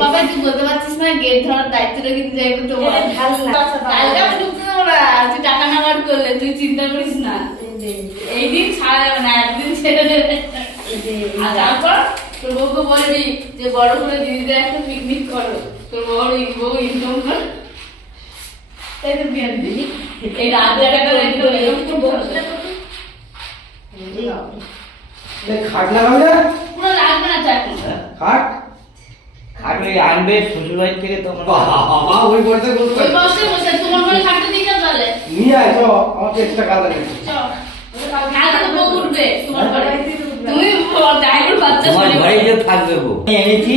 বাবা তুই বলতে পারছিস না গেট ধরার দায়িত্বটা কিন্তু যাই করতে বল কালকে আমি ঢুকতে দেবো না তুই টাকা নামার করলে তুই চিন্তা করিস না এই দিন ছাড়া যাবে না একদিন ছেড়ে দেবে আর তারপর তোর বউকে বলবি যে বড় করে দিদিদের একটা পিকনিক করো তোর বড় বউ ইনকাম কর তাই তো বিয়ার দিদি এই রাত জায়গাটা এরকম বসে খাট লাগাবো না পুরো লাগবে না চাকরি খাট খাট ওই আনবে শ্বশুরবাড়ি থেকে তো বাবা ওই বসে বলতে ওই বসে বসে তোমার ঘরে খাটতে দিয়ে যাও তাহলে নিয়ে আয় তো আমাকে এক্সট্রা কাজ লাগে চল কালকে তো বউ উঠবে তোমার ঘরে তুমি ড্রাইভার বাচ্চা তোমার ঘরে যে থাকবে গো এনেছি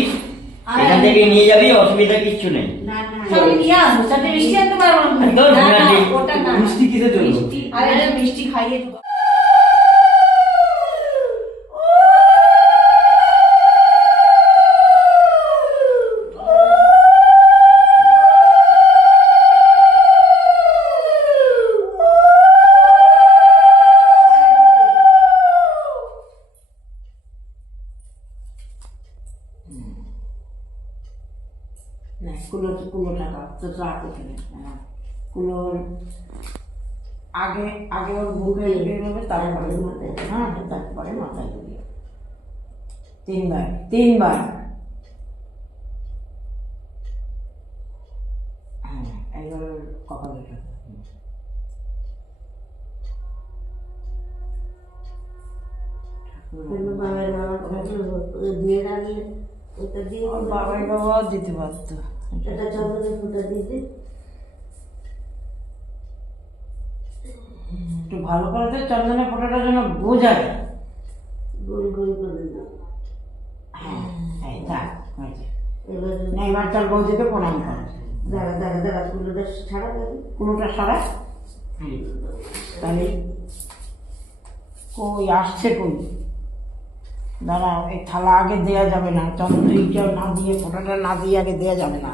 এখান থেকে নিয়ে যাবি অসুবিধা কিচ্ছু নেই না না সবই নিয়ে আসবো সাথে মিষ্টি আনতে পারবো না ওটা না মিষ্টি কিসের জন্য আরে মিষ্টি খাইয়ে দেবো কুলো টাকা তো রাখ ওখানে কুলোর আগে আগে ওর বুকে বেরোবে তারপরে মাথায় হ্যাঁ তারপরে মাথায় দিবি তিনবার হ্যাঁ এবার কপালে বাবাই বাবাও দিতে পারতো এটা চন্দনের ফুটা দিতে একটু ভালো করে তো চন্দনের ফোঁটাটার জন্য বোঝা যায় গোল গোল করে দাও হ্যাঁ এই থাক এবার চল বৌদিকে প্রণাম কর দাঁড়া দাঁড়া দাঁড়া কুলোটা ছাড়া কুলোটা সারা তাহলে কই আসছে কই দাঁড়াও এই থালা আগে দেওয়া যাবে না চন্দ্রটা না দিয়ে ফোঁটাটা না দিয়ে আগে দেওয়া যাবে না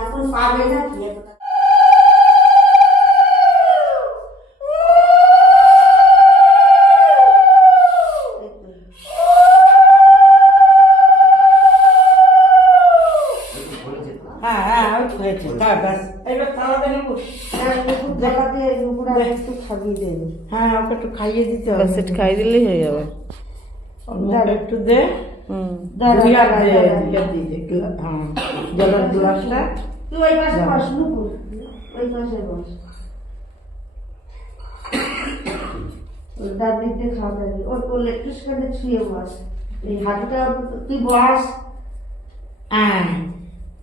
এখন পাবে না কি দেখা দিয়ে উপরে একটু খাইয়ে দেবে। হ্যাঁ ওকে একটু খাইয়ে দিতে হবে। বাস একটু খাই দিলেই হয়ে যাবে। ওর মুখে একটু দে। হুম দুইয়া দে, দুইয়া দিয়ে দে। হ্যাঁ জলের গ্লাসটা তুই ওই পাশে বস নুপুর, ওই পাশে বস। ওর ডান দিক দিয়ে খাওয়া যাবে, ওর কোলে একটু সেখানে ছুঁয়ে বস। এই হাঁটুটা তুই বস, হ্যাঁ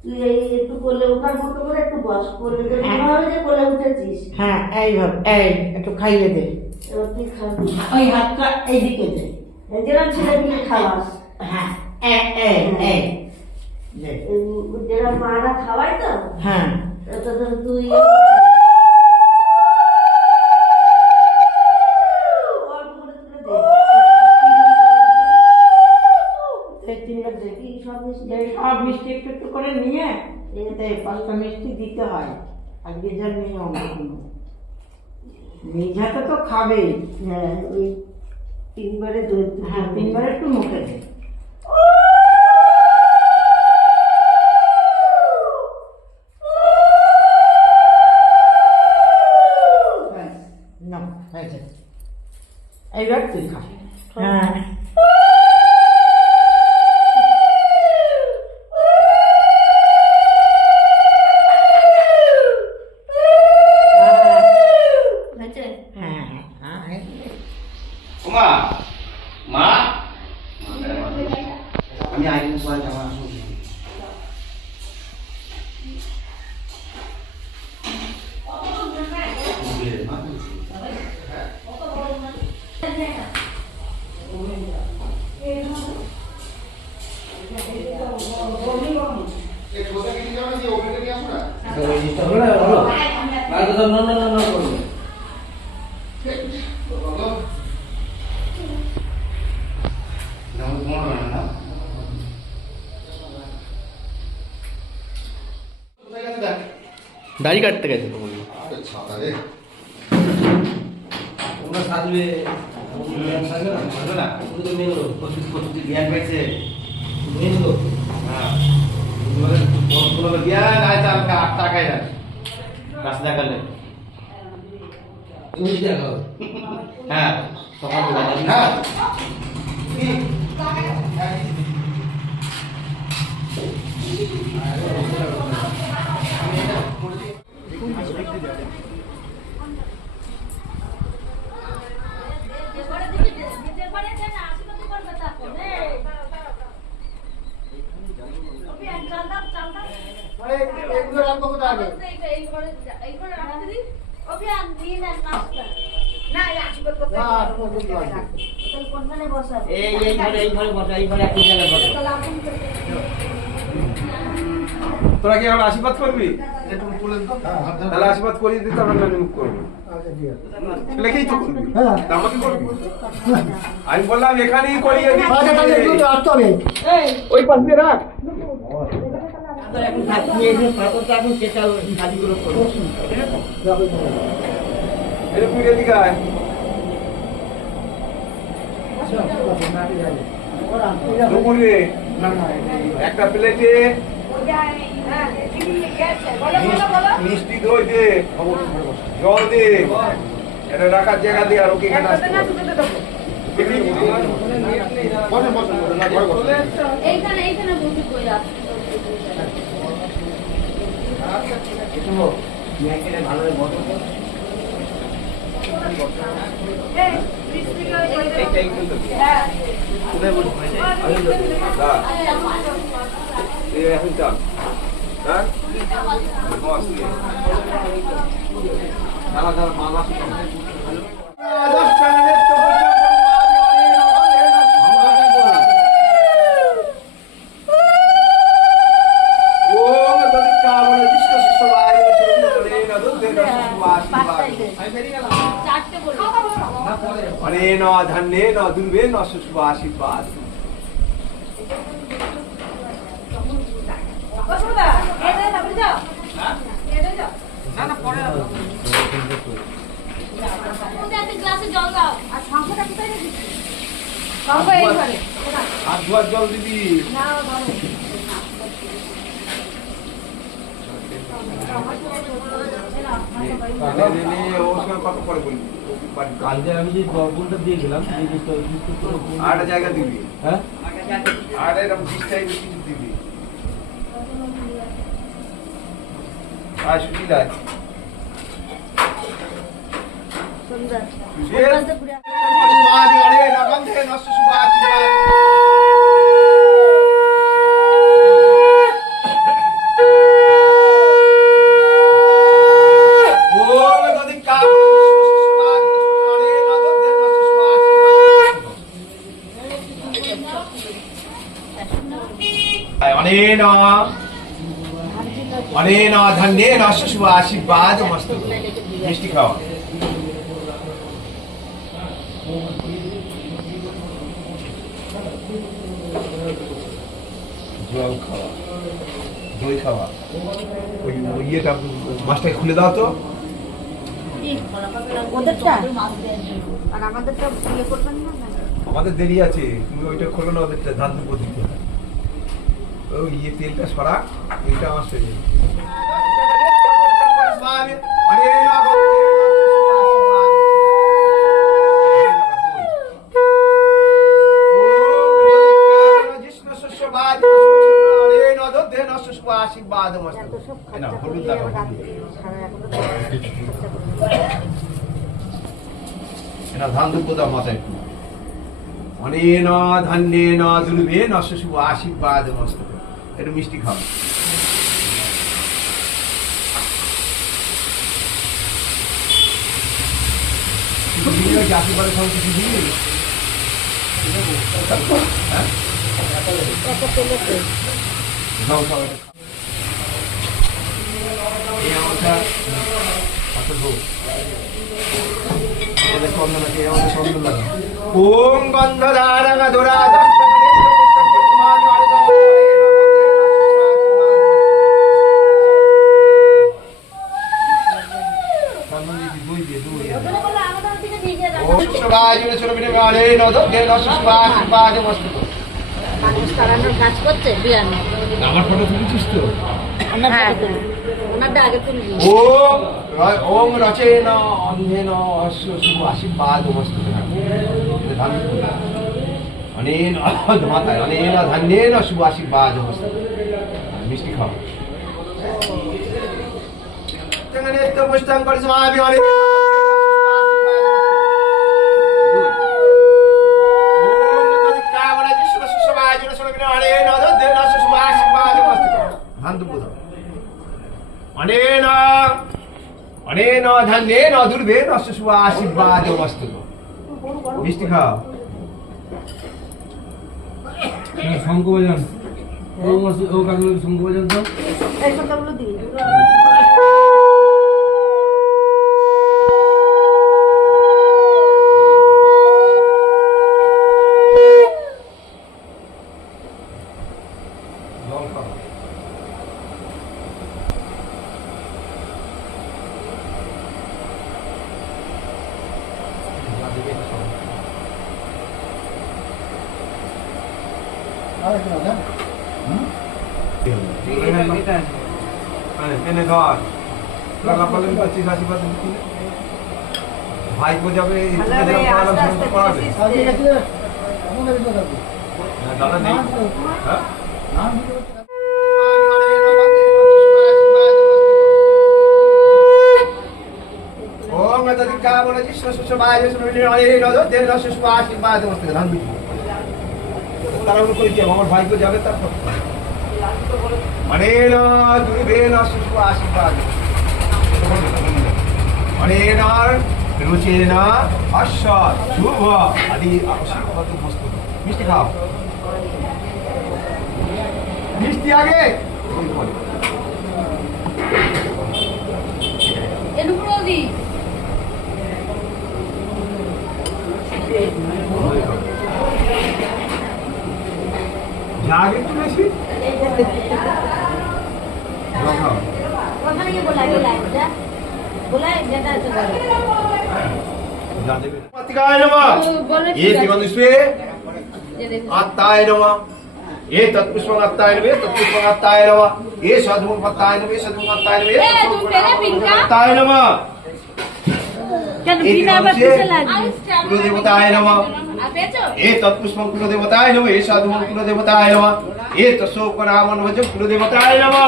তুই এই একটু কোলে ওঠার মতো করে একটু বস, কোলে মনে হবে যে কোলে উঠেছিস। হ্যাঁ এইভাবে এই একটু খাইয়ে দে। এবার তুই খাবি, ওই হাতটা এইদিকে দে। যেরকম ছেলে মেয়ে খাওয়াস, হ্যাঁ এই এই এই দে। যেরকম মারা খাওয়াই তো, হ্যাঁ এটা ধর তুই অল্প করে তুলে দে। এই তিনবার দে। এই সব মিষ্টি এই সব মিষ্টি একটু একটু করে নিয়ে এতে 5টা মিষ্টি দিতে হয়। আজকে যা নিয়ম নিঝাতে তো খাবেই। হ্যাঁ ওই তিনবারে দই হ্যাঁ 3বার একটু মুখে দে। ব্যাস, নাও, হয়েছে। এইবার তুই খা। হ্যাঁ হয়েছে। হ্যাঁ হ্যাঁ ওমা মা আমি আইন পরে যাবো আসুন দাড়ি কাটতে গেছে তো বলি ওরা সাজবে সাজবে না বুঝলো না প্রতি জ্ঞান পাইছে মেন তো হ্যাঁ তোমাকে জ্ঞান আয় তার 8 টাকায় না কাজ দেখালে তুমি দেখো হ্যাঁ তখন হ্যাঁ কোনখানে বসাবো? এই ঘরে বসো এই ঘরে একটু জায়গায় বসো তোরা কি এখন আশীর্বাদ করবি তাহলে আশীর্বাদ করিয়ে দিতে আমরা মুখ করবো লেখেই তো করবি আমাকে করবি আমি বললাম এখানেই করিয়ে দিচ্ছি ওই পাশ দিয়ে রাখ এখন থাকি এই যে পাথরটা এখন চেষ্টা কাজগুলো করবো এটা তুই এদিকে আয় দুপুরে একটা প্লেটে মিষ্টি দই দে জল দে এটা রাখার জায়গা দিয়ে আর ওকে এখানে আসতে এইখানে এইখানে বসে কই আছে ভালোভাবে বসো এইটাই কিন্তু কোথায় বসবো এখন চাল হ্যাঁ দাঁড়া দাঁড়া মালা अरे न धन्य न दुर्वे न शुभ आशीर्वाद গ্লাসে জল দাও আর শঙ্খটা কোথায় রেখেছিস? শঙ্খ এই ঘরে हाथ धोआ जल दीदी না ওর সঙ্গে কথা পরে বলি। কালকে আমি যে বলটা দিয়ে গেলাম এই জিনিসটা আর একটা জায়গা দিবি, হ্যাঁ আর এরকম 20 টাইপের কিছু দিবি। আর সুবিধা আছে। সুশীল, মহাবীর আরে লাগাম থেকে নষ্ট শুভ আশীর্বাদ। ওম যদি কাপ আশীর্বাদ অনেন অনেন ধন্যেন শুভ আশীর্বাদ মস্তু। মিষ্টি খাওয়া। জল খাওয়া, দই খাওয়া। ওই ইয়েটা মাছটাকে খুলে দাও তো। ওদেরটা আর আমাদেরটা ইয়ে করবেন না আমাদের দেরি আছে, তুমি ওইটা খোলো না, ওদেরটা ধান দুপুর দিতে হবে। ওই ইয়ে তেলটা সরা, তেলটা আমার সেরে আশীর্বাদ হলুদ লাগা ধান দুপুর দাও মাথায়। অনেন ধান্যেন দুর্ভেন শুভ আশীর্বাদ মস্তু। একটু মিষ্টি খাও। আশীর্বাদের সঙ্গে কিছু দিয়ে দেবে। খাও খাও। এই আমলটা চন্দন আছে, এই আমলটা চন্দন লাগে। ওম গন্ধধারং ধুরাধং মানুষ তাড়ানোর কাজ করছে বিয়ান আমার ফটো তুলেছিস তো? ওনারটা আগে তুলে ওম রচেন অন্ধেন শুভ আশীর্বাদ মস্তু। অনেন মাথায় অনেন ধান্যেন শুভ আশীর্বাদ মস্তু। মিষ্টি খাও। নিত্য পুষ্টং পরিসমামি অনেক অনেন অনেন ধান্যেন দুর্ভেন শুভ আশীর্বাদ মস্তু। মিষ্টি খাও। শঙ্খ বাজান, ও কাকুর শঙ্খ বাজান তো। এই কথাগুলো দিই জল খাও। এনে ধর লাগা পালেন 25-80% কিনে ভাইপো যাবে পড়াবে। দাদা নেই, হ্যাঁ ওম যদি কামনা জিষ্ণু সুষমায় শুভ আশীর্বাদ মস্তু। ধান দুপুর তাড়াহুড়ো করে দিয়ে আমার ভাইপো যাবে, তারপর অনেন দুর্ভেন শুভ আশীর্বাদ। অনেন রুচেন অশ্ব শুভ আদি আশীর্বাদ মস্তু। মিষ্টি খাও। মিষ্টি আগে এনুপুরদি জাগে একটু বেশি ওখানে গিয়ে বলাই লাইনটা বলাই যেটা আছে আত্মায় নমঃ। ए तत्पुष्पमत्ताय नमः तत्पुष्पमत्ताय नमः ए साधुमत्ताय नमः साधुमत्ताय नमः तत्पुष्पमत्ताय नमः कुलदेवताय नमः ए तत्पुष्पम कुलदेवताय नमः ए साधुमं कुलदेवताय नमः ए तत्सोपनामनवजं कुलदेवताय नमः।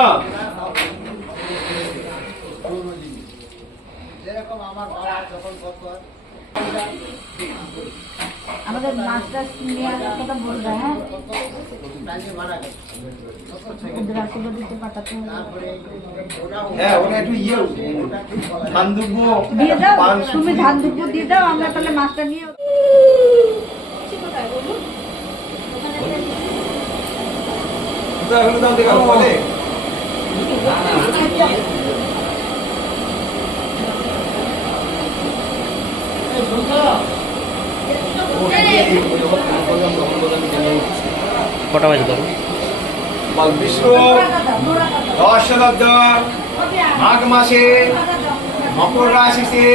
আমাদের মাস্টার নিয়ে কথা বলবে হ্যাঁ রাসুলো দিতে পাঠাতে হ্যাঁ ওটা একটু ইয়ে ধান দুব্বো দিয়ে দাও তুমি ধান দুপুর দিয়ে দাও আমরা তাহলে মাস্টার নিয়ে এখন দাও দেখা বলে কটা বাজে করো বিষ্ণু দশলব্ধ মাঘ মাসে মকর রাশিতে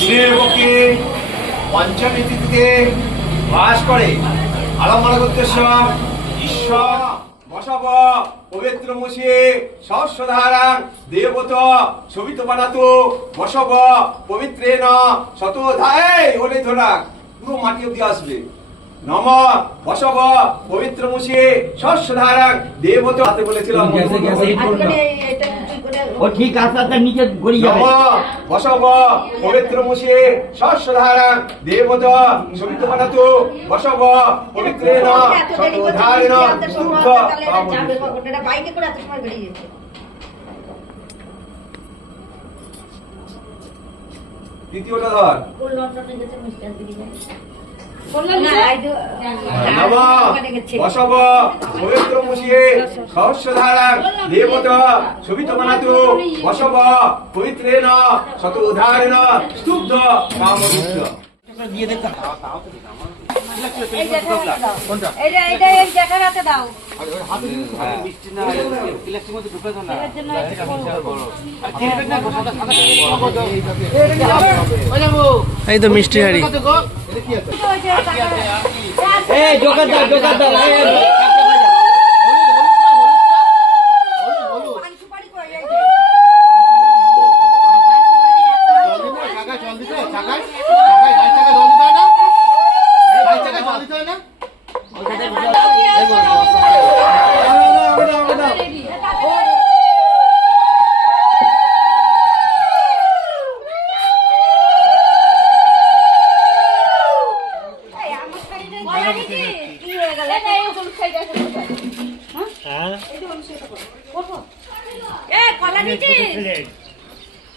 শ্রীপক্ষে পঞ্চমী তিথিতে বাস করে আলমনগোত্তস্য ঈশ্বর বসব পবিত্র মুষে সহস্রধারাং দেবত শোভিত বানাতো বসব পবিত্রেণ শতধায় ওরে ধরা পুরো মাটি অব্দি আসবে নম বসব পবিত্র মুষে সহস্রধারাং দেবত হাতে বলেছিলাম ও ঠিক আছে নিচে গড়ি নম বসব পবিত্র মুষে সহস্রধারাং দেবত শোভিত বানাতো বসব পবিত্রেণ শতধারেণ শুদ্ধ বাইকে করে এত সময় বেরিয়ে যেত দ্বিতীয়টা ধর নম বসব পবিত্র মুষে সহস্রধারাং দেবত শোভিত বানাতো বসব পবিত্রেণ শতধারেণ স্তুব্ধ কামরুদ্ধ। এই তো মিষ্টি হাড়ি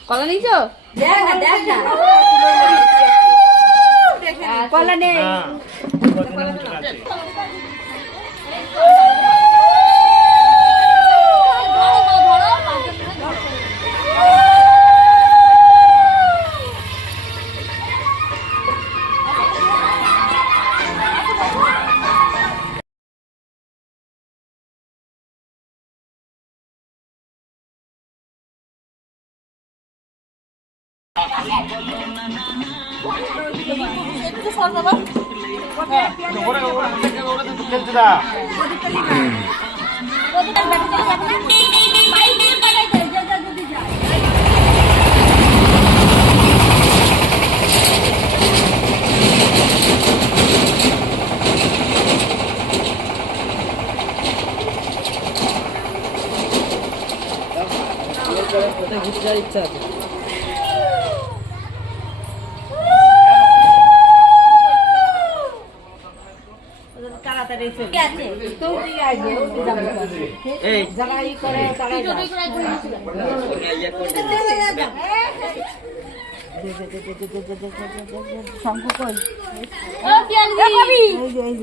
কলা নিয়েছো? কলা নেই ঘুরতে যাওয়ার ইচ্ছা আছে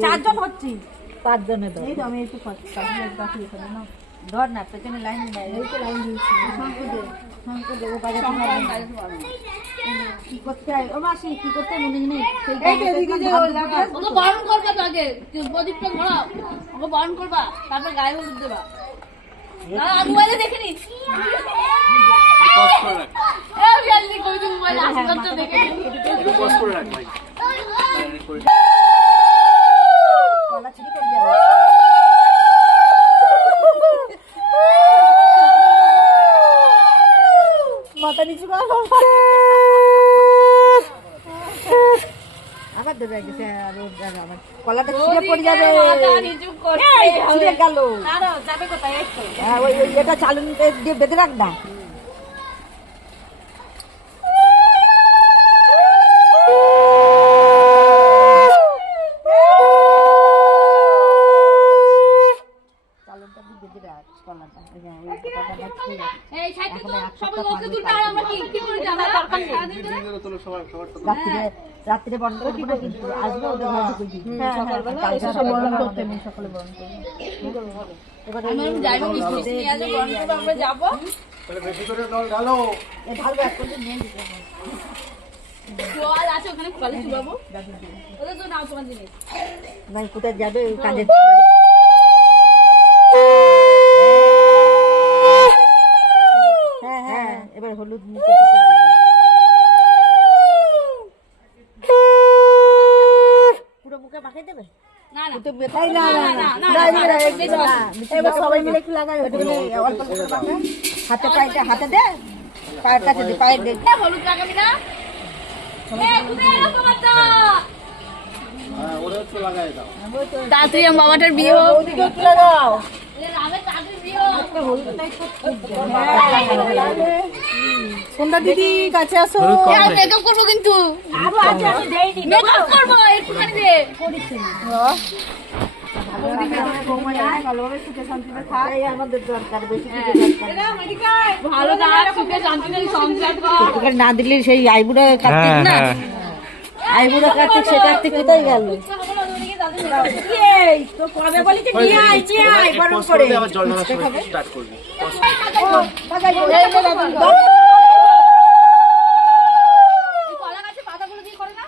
চারজন হচ্ছি পাঁচজনে তো এই তো আমি একটু ধর না পেছনে লাইন দেয় এই তো লাইন দিয়েছি শঙ্কু দেবো কি করতে হয় ও মাসি কি করতে মনে নেই ওকে বারণ করবা তো আগে প্রদীপটা ধরাও ওকে বারণ করবা তারপর গায়ে হলুদ দেবা না মোবাইলে দেখে নিস মোবাইলে আশীর্বাদটা দেখে নিস গলা ছিঁড়ে পড়ে যাবে নিচু করো আবার দেবে গেছে আমার কলাটা ছিঁড়ে পড়ে যাবে ছিঁড়ে গেল যাবে কোথায় এই তো। ওই এটা চালু দিয়ে বেঁধে রাখ না চালনটা দিয়ে বেঁধে রাখ কলাটা এই সাইডে তো সবাই ওকে তুলবে আর আমরা কি করে যাবো দরকার সারাদিন ধরে রাত্রে বন্ধ করে দিব কিন্তু আসবে ওদের ঘরে ঢুকে দিই সকালবেলা এসে সব বরণ করতে নেই সকালে বরণ করতে এবারে আমি যাইবো মিষ্টি নিয়ে আসবো বরণ করবো আমরা যাবো তাহলে বেশি করে জল ঢালো। এ ঢালবে এক করে নিয়ে দিতে জল আছে ওখানে কলে চুবাবো ওদের তো নাও তোমার জিনিস নাই কোথায় যাবে কাজে হ্যাঁ হ্যাঁ এবার হলুদ মুখে টুকে দিবি পুরো মুখে মাখিয়ে দেবে না না তো বেটাই না এবার সবাই মিলে একটু লাগাই অল্প অল্প করে মাখা হাতে পায়ে হাতে দে পায়ের কাছে দে পায়ের দে হলুদ লাগাবি না কোথায় গেল বাবাটা হ্যাঁ ওরা একটু লাগাই দাও। তাড়াতাড়ি আমার বাবাটার বিয়ে হোক ওদিকে একটু লাগাও রামের তাড়াতাড়ি বিয়ে হোক সন্ধ্যা দিদি কাছে আসো মেকআপ করবো কিন্তু মেকআপ করবো একটুখানি দে আমাদের দরকার বেশি ভালো না সুখে শান্তিতে সংসার কর না দিলে সেই আইবুড়া কার্তিক না আইবুড়া কার্তিক সে কার্তিক কোথায় গেল তো কবে বলি যে নিয়ে আয় বরং করে আবার জল ঢালা স্টার্ট করবি। কলা গাছে পাতাগুলো দিয়ে করে না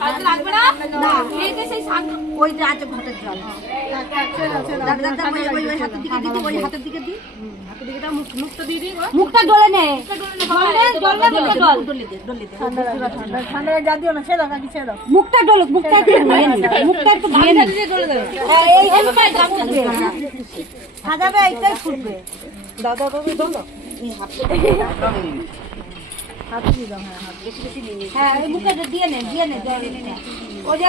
হাতে লাগবে না এই যে সেই শাক ওই যে আছে ঘটের জল ওই হাতের দিকে দিদি ওই হাতের দিকে দি মুখটা দিয়ে দিই মুখটা ডলে নে ঠান্ডা যা দিও না ছেড়ে দাও কাকি ছেড়ে দাও মুখটা ডলুক মুখটা একটু ধুয়ে নে মুখটা একটু ধুয়ে নে সাজাবে এইটাই ফুটবে দাদা বাবু দাও হ্যাঁ এই মুখে দিয়ে নে জল নে ও যে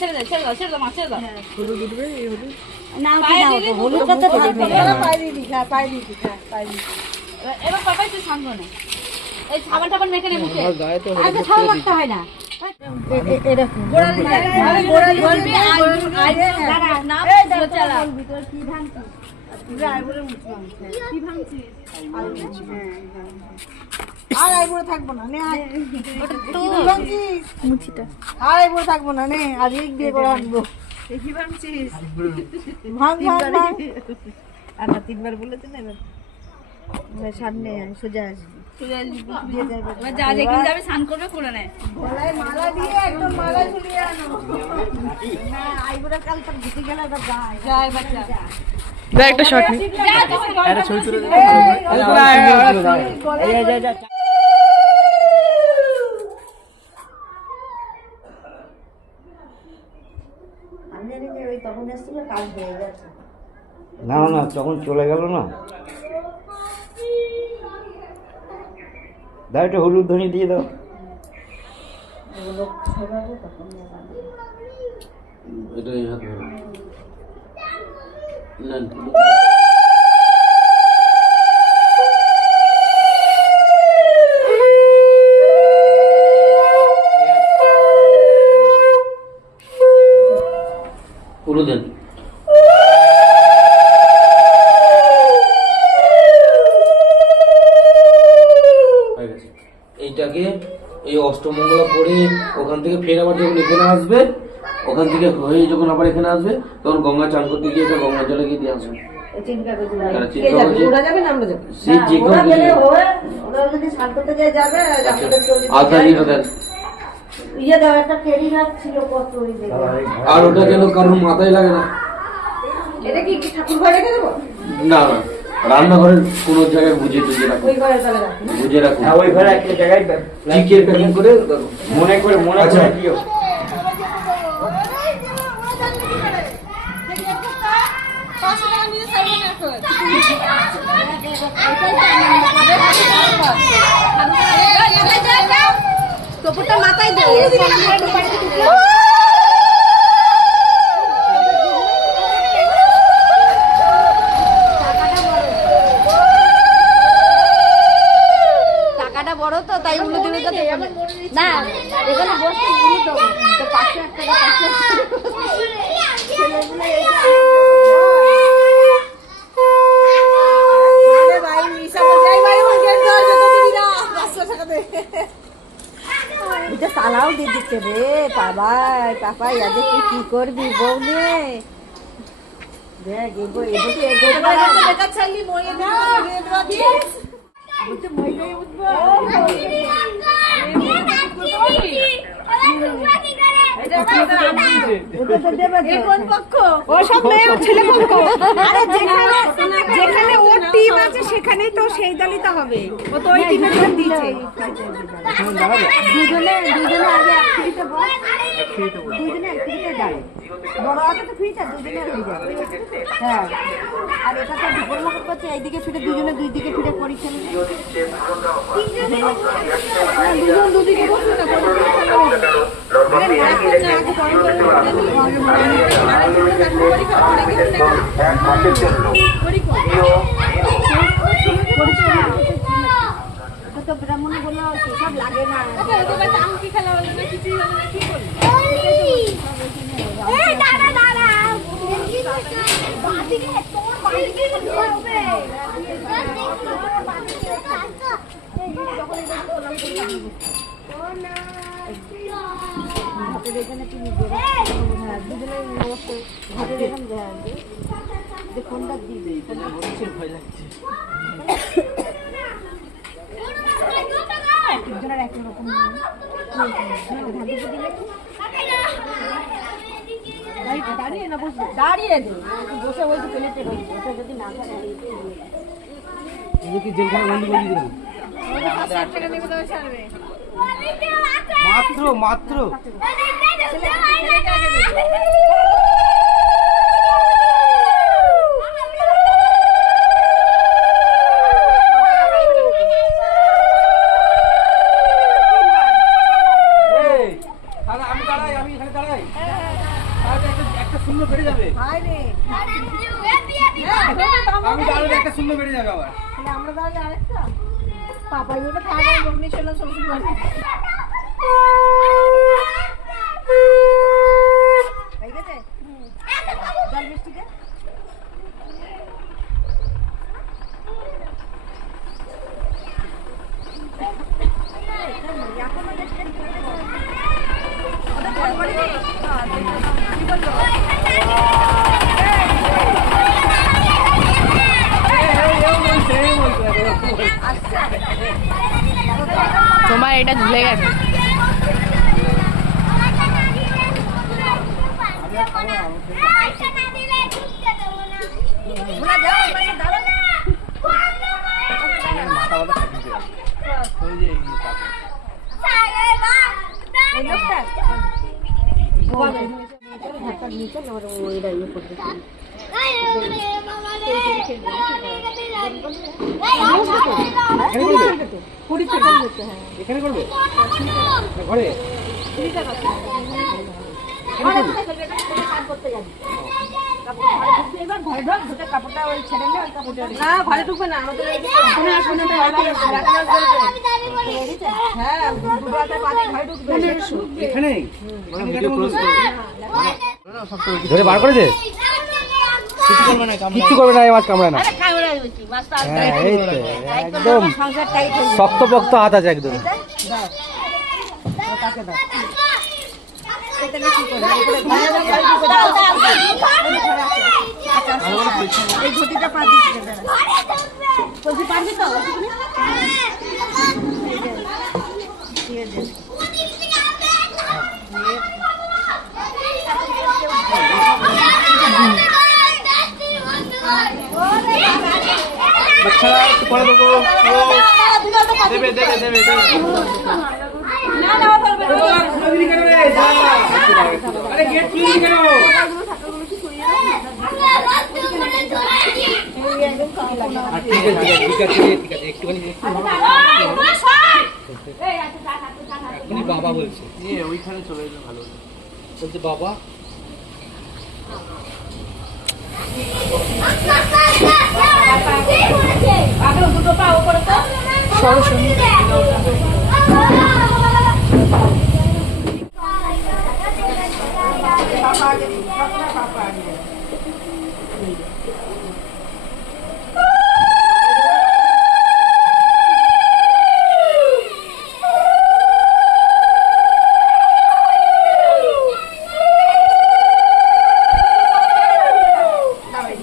ছেড়ে দাও মা ছেড়ে দাও না হলুদটা তো থাকবে পায়ে দিয়ে দিস হ্যাঁ পায়ে দিয়ে দিস হ্যাঁ পায়ে দিয়ে দিস এবার পাপাই তুই সামনে না এই সাবান টাবান মেখে নে মুখে আগে ছাও রাখতে হয় না এরকম বলবি না চালা আর আইবুড়ো থাকবো না নে আয় মুছিটা আর আইবুড়ো থাকবো না নে আজ এক দিয়ে করে আনবো কি ভাঙছিস ভাঙ আর তিনবার বলেছে না এবার সামনে সোজা আসবি এবার যা যেখানে যাবে স্নান করবে করে নেয় গলায় মালা দিয়ে একদম মালা ঝুলিয়ে আনো না আইবুড়া কাল তো জিতে গেল এবার যায় যায় বাচ্চা একটা শট আমি জানি যে ওই তখন এসেছিল কাজ হয়ে গেছে না না তখন চলে গেল না। দাও একটা হলুদ ধনি দিয়ে দাও। এটা এই হাত ধরো। না পুরো দেন। এইটাকে এই অষ্টমঙ্গলা পরে ওখান থেকে ফের আবার যখন এখানে আসবে, ওখান থেকে হয়ে যখন আবার এখানে আসবে তখন গঙ্গা চান করতে গিয়ে এটা গঙ্গা জলে গিয়ে দিয়ে আসবে। আর ওটা যেন কারোর মাথায় লাগে না। এটা কি ঠাকুর ঘরে রেখে দেবো না না রান্নাঘরের কোনো জায়গায় বুঝে টুঝে রাখুন, ওই ঘরে তাহলে রাখুন। বুঝে রাখুন। হ্যাঁ, ওই ঘরে একটা জায়গায় চিকেন প্যাকিং করে মনে করে আচ্ছা। দিও। কপুরটা মাথায় দে। টাকাটা বড় তো তাই উল্টো দিবে তো না এখানে বসে উল্টো তো পাশে একটা আরে ভাই মিশা বজাই ভাই ওর গেট ধর যত দিবি না 500 টাকা দে এটা সালাও দিয়ে দিচ্ছে রে বাবা পাপা ইয়াদের তুই কি করবি বউ নিয়ে দেখ এগো এগো তো এগো তো দেখা ছাড়লি মরে না রে দেওয়া বলতে মই গই উঠবো ও সব মেয়ে ও ছেলে পক্ষ আরে যেখানে ওর টিম আছে সেখানেই তো সেই দলই তো হবে ও তো ওই টিমের জন্য দিয়েছে দুজনে আগে একসাথে বল দুজনে একসাথে যাবে বড় আছে তো ফিটা দুজনে হয়ে যাবে হ্যাঁ আর এটা তো দুপুর মকর করছে এইদিকে ফিরে দুজনে দুই দিকে ফিরে পরীক্ষা নেবে দুজন দুদিকে বসবে না ব্রাহ্মণ বললো সব লাগে না খেলা হলো না কিছুই হলো না কি করবো ঘাটের এখানে তুমি দুজনে ঘাটের এখানে ফোনটা দিবে ভয় লাগছে একজনের এক রকম দাঁড়িয়ে না বসবে দাঁড়িয়ে দে বসে বলতে প্লেটে রয়েছে ওটা যদি না থাকে মাত্র আমরা দাঁড়ালে আরেকটা পাপা ওটা থাকা লোকনি ছিল সবকিছু হয়ে গেছে জল বৃষ্টিতে তোমার এটা ঝুলে গেছে এখানে করবে ঘরে ঘরে ঢুকবে না আমাদের এখানে ধরে বার করেছে কিচ্ছু করবে না এই মাছ কামড়ায় না হ্যাঁ এই তো একদম শক্ত পক্ত হাত আছে একদম এই ঘটিটা পা দিচ্ছে পারবি তো করে দেবো দেবে দেবে দেবে দেবে আরে গেট খুলে কেন? বাবা বলছে ওইখানে চলে গেলে ভালো বলছে বাবা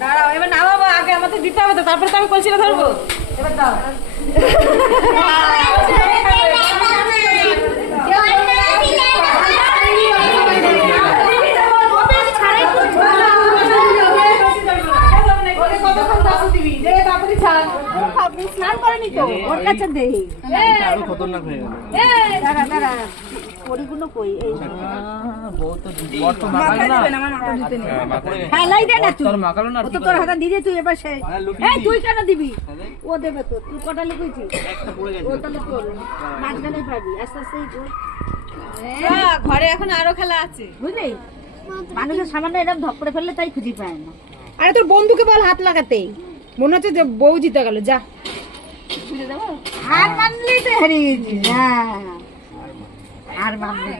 দাঁড়াও, এবার নামাবো, আগে আমাদের দিতে হবে তো, তারপরে তো আমি কলসিটা ধরবো। এবার দাও। আপনি স্নান করেনি তো, ওর কাছে দেই। আরো খতরনাক হয়ে গেল দাঁড়া দাঁড়া, পরিগুলো কই? এই হ্যাঁ, লাই দে না তুই। ও তো তোর হাতে দিয়ে তুই এবার সে। এই তুই কেন দিবি? ও দেবে তো। তুই কটা লুকিয়েছিস? ও তাহলে তোর মাঝখানে পাবি, আস্তে আস্তে কর। ঘরে এখন আরো খেলা আছে, বুঝলি? মানুষের সামান্য এরকম ধপ করে ফেললে তাই খুঁজে পায় না। আরে তোর বন্ধুকে বল হাত লাগাতে, মনে হচ্ছে যে বউ জিতে গেল। যা আর মানলেই তো হেরে গেছিস। হ্যাঁ, আর মানলে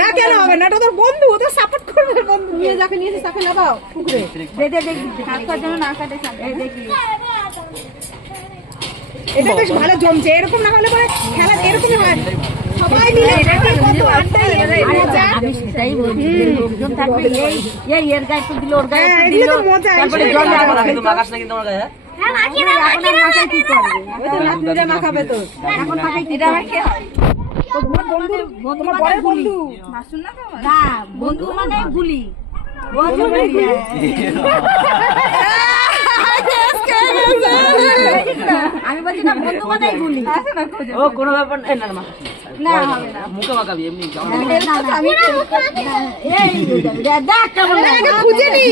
না, কেন হবে না? এটা তোর বন্ধু, ও তো সাপোর্ট করবে। বন্ধু নিয়ে যাকে নিয়েছিস তাকে লাগাও পুকুরে। এটা বেশ ভালো জমছে। এরকম না হলে পরে খেলা এরকমই হয়, সবাই মিলে কত আড্ডাই মজা। আমি সেটাই বলছি, লোকজন থাকবে, এই এর গায়ে একটু দিল, ওর গায়ে হ্যাঁ, একটু এগুলো দিল, তো মজা। তারপরে জল কিন্তু মাকাস না কিন্তু আমার গায়ে এখন আর মাথায় কি করবে? রাত্রিরে মাখাবে তো। এখন মাথায় কি করবে? তোমার বন্ধু, তোমার বড় বন্ধু। না, বন্ধু মানে গুলি। আমি বলছি না, বন্ধু মানে গুলি। ও কোনো ব্যাপার না না না, হবে না। মুখে মাখাবি এমনি দেখ কেমন লাগে। খুঁজে নি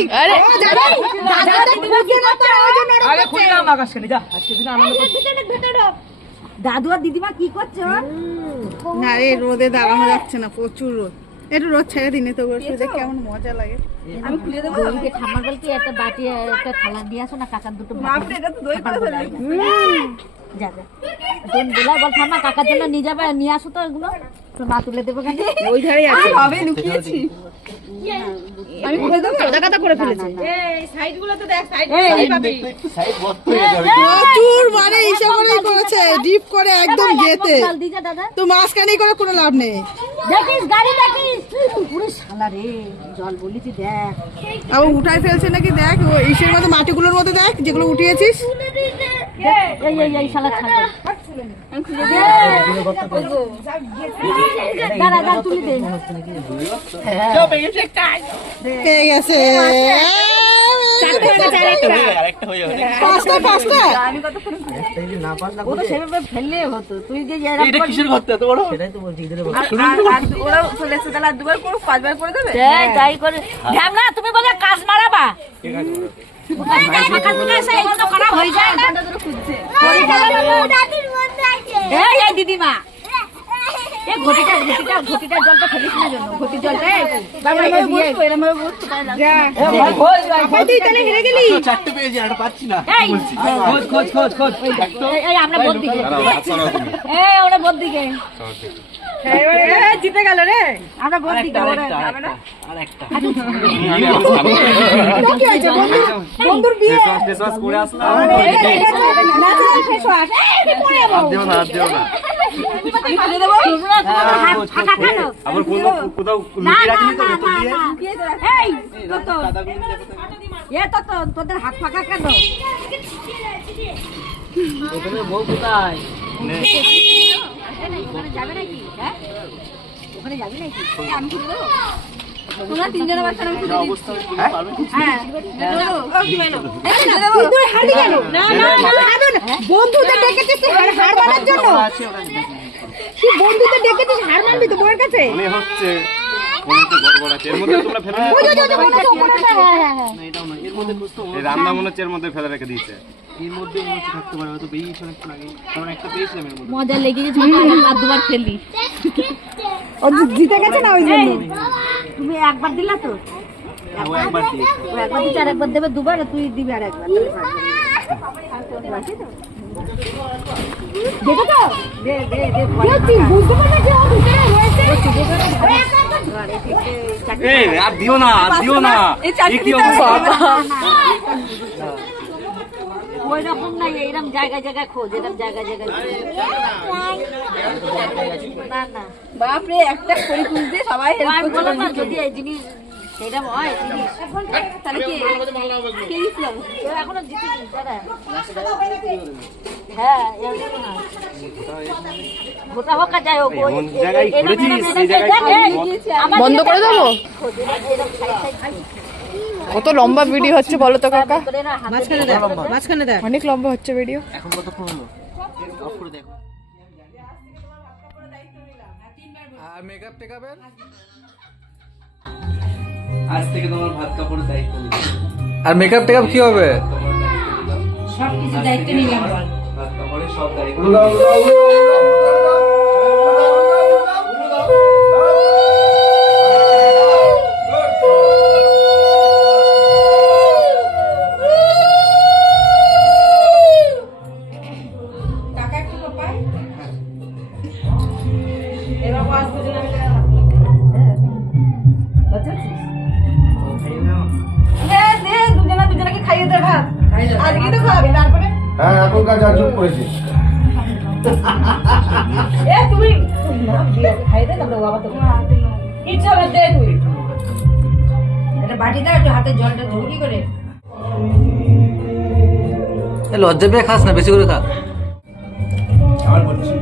ও জানে দাদাটা খুঁজে না তো, ওই জন্য আরে খুলে না মাকাস খেলি যা আজকে দিন আনন্দ দাদু আর দিদিমা কি করছে? না রে, রোদে দাঁড়ানো যাচ্ছে না, প্রচুর রোদ। একটু রোদ ছেড়ে দিনে তো দেখ কেমন মজা লাগে। আমি খুলে দেবো। ওইদিকে ঠাম্মা বলছি একটা বাটি আর একটা থালা দিয়ে আসো না, কাকার দুটো এটা তো দই করে ফেললি। যা যা তুমি দিলাই বল, ঠাম্মা কাকার জন্য নিয়ে যাবে, নিয়ে আসো তো এগুলো, তো মা তুলে দেবো কেন? ওই ধারেই আছে। হবে লুকিয়েছি। আমি খুলে দেবো, কাদা কাদা করে ফেলেছে। এই প্রচুর মানে হিসাব করেই করেছে, ডিপ করে একদম গেতে। জল দিছে দাদা, তো মাঝখানেই করে কোনো লাভ নেই। দেখিস গাড়ি দেখিস, পুরো শালা রে, জল বলিছি দেখ। আবার উঠাই ফেলছে নাকি দেখ, ও ইসের মধ্যে মাটিগুলোর মধ্যে দেখ যেগুলো উঠিয়েছিস। এই শালা ছাগল। দাঁড়া দাঁড়া, তুলে দে। পেয়ে গেছে। পাঁচটা পাঁচটা। ও তো সেভাবে ফেললে হতো, তুই যে এটা কিসের করতে এত বড় সেটাই তো বলছি ইদের ওরাও চলে এসে তাহলে আর দুবার করে পাঁচবার করে দেবে। তাই করে ঢ্যামনা, তুমি বলে কাজ মারাবা। এই দিদিমা, এই ঘটিটার জলটা ফেলিস না জন্য, ঘটির জলটা তুই তাহলে হেরে গেলি। চারটে পেয়েছি আর পাচ্ছি না খোঁজ আমরা বোধ দিকে, আমরা বোধ দিকে জিতে গেল রে। আমরা বোধ দিকে আর একটা কি হয়েছে? বন্ধুর বিয়ে করে আসলাম ন্যাচারাল ফেস ওয়াশ। দেও না আবার কোথাও তোদের হাত ফাঁকা কেন? বউ কোথায় ওখানে যাবে নাকি? হ্যাঁ, ওখানে যাবে নাকি? আমি খুলে দেবো। তোমরা তিনজনের বাচ্চা নাম কি দিচ্ছ? হ্যাঁ বন্ধুদের ডেকেছিস তুই হার মানার জন্য? তুই বন্ধুদের ডেকেছিস হার মানবি তো বউয়ের কাছে? মনে হচ্ছে গড়বড় আছে এর মধ্যে তোমরা ফেলে এই রান্না মনে হচ্ছে এর মধ্যে ফেলে রেখে দিয়েছে মজা লেগে গেছে আর দুবার খেলি ও জিতে গেছে না ওই জন্য তুমি একবার দিলা তো ও একবার দিচ্ছে আর একবার দেবে দুবার আর তুই দিবি আর একবার দেখো তো দে তুই বুঝতে পারছিস যে ও ভিতরে রয়েছে এই আর দিও না এই কি অবস্থা ওই রকম না এইরকম জায়গায় জায়গায় খোঁজ এরকম জায়গায় জায়গায় না না বাপরে একটা করে খুঁজতে সবাই হেল্প করলো না যদি এই জিনিস সেটা হয় জিনিস তাহলে কি কে ইসলাম এখনো জিতে দাদা হ্যাঁ এরকম না গোটা হোক আর যাই হোক এমন জায়গায় ঘুরেছিস সেই জায়গায় বন্ধ করে দেবো? কত লম্বা ভিডিও হচ্ছে বলো তো কাকা? মাঝখানে দেখ অনেক লম্বা হচ্ছে ভিডিও। এখন কতক্ষণ হলো? অফ করে দেখো। আর মেকআপ টেকআপের আজ থেকে তোমার ভাত কাপড়ের দায়িত্ব নিলাম। আর মেকআপ টেকআপ কি হবে? সবকিছু দায়িত্ব নিলাম ভাত কাপড়ের সব দায়িত্ব। দুজনকে খাইয়ে দে ভাত আজকে তো খাবে তারপরে হ্যাঁ এখনকার যা চুপ করেছিস তুমি খাইয়ে দে তারপরে বাবা তো ইচ্ছা হবে দে তুই এটা বাটি দাও একটু হাতে জলটা ঝুঁকি করে লজ্জা পেয়ে খাস না, বেশি করে খা। আবার বলছি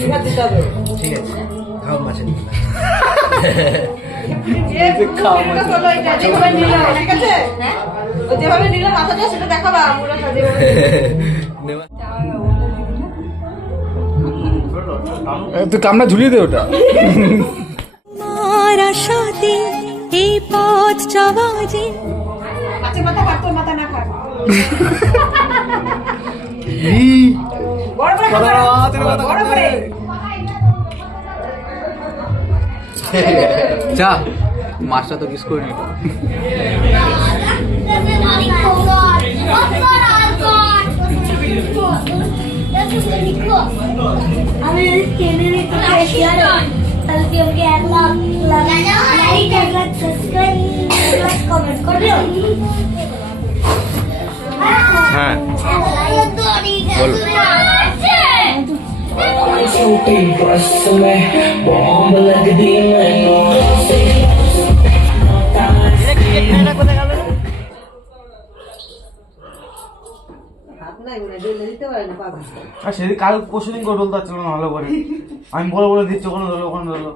ঠিক আছে খাও মাছের যেভাবে নিলাম মাথাটা সেটা দেখাবা তুই কামড়া ঝুলিয়ে দে ওটা। সাথে এই পথ চলা যে মাছের মাথা কাটতো মাথা না খাক বড় করে যা মাছটা তো কিস করে নি। আমি টেনে নিতে তাহলে আমাকে লাইক আর সাবস্ক্রাইব কমেন্ট করবে। হ্যাঁ আর সেদিন কাল পরশুদিন করে ডলতে পারছিল না ভালো করে। আমি বলে বলে দিচ্ছি ওখানে ধরো ওখানে ধরো।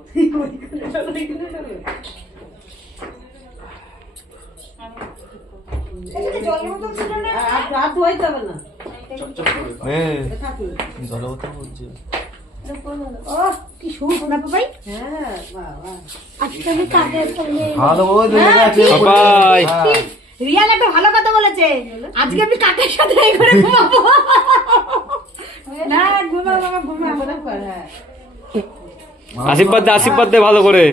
রিয়ান একটা ভালো কথা বলেছে, আজকে আমি কাকের সাথে করে ঘুমাবো না ঘুমাবো না আশীর্বাদ দে ভালো করে।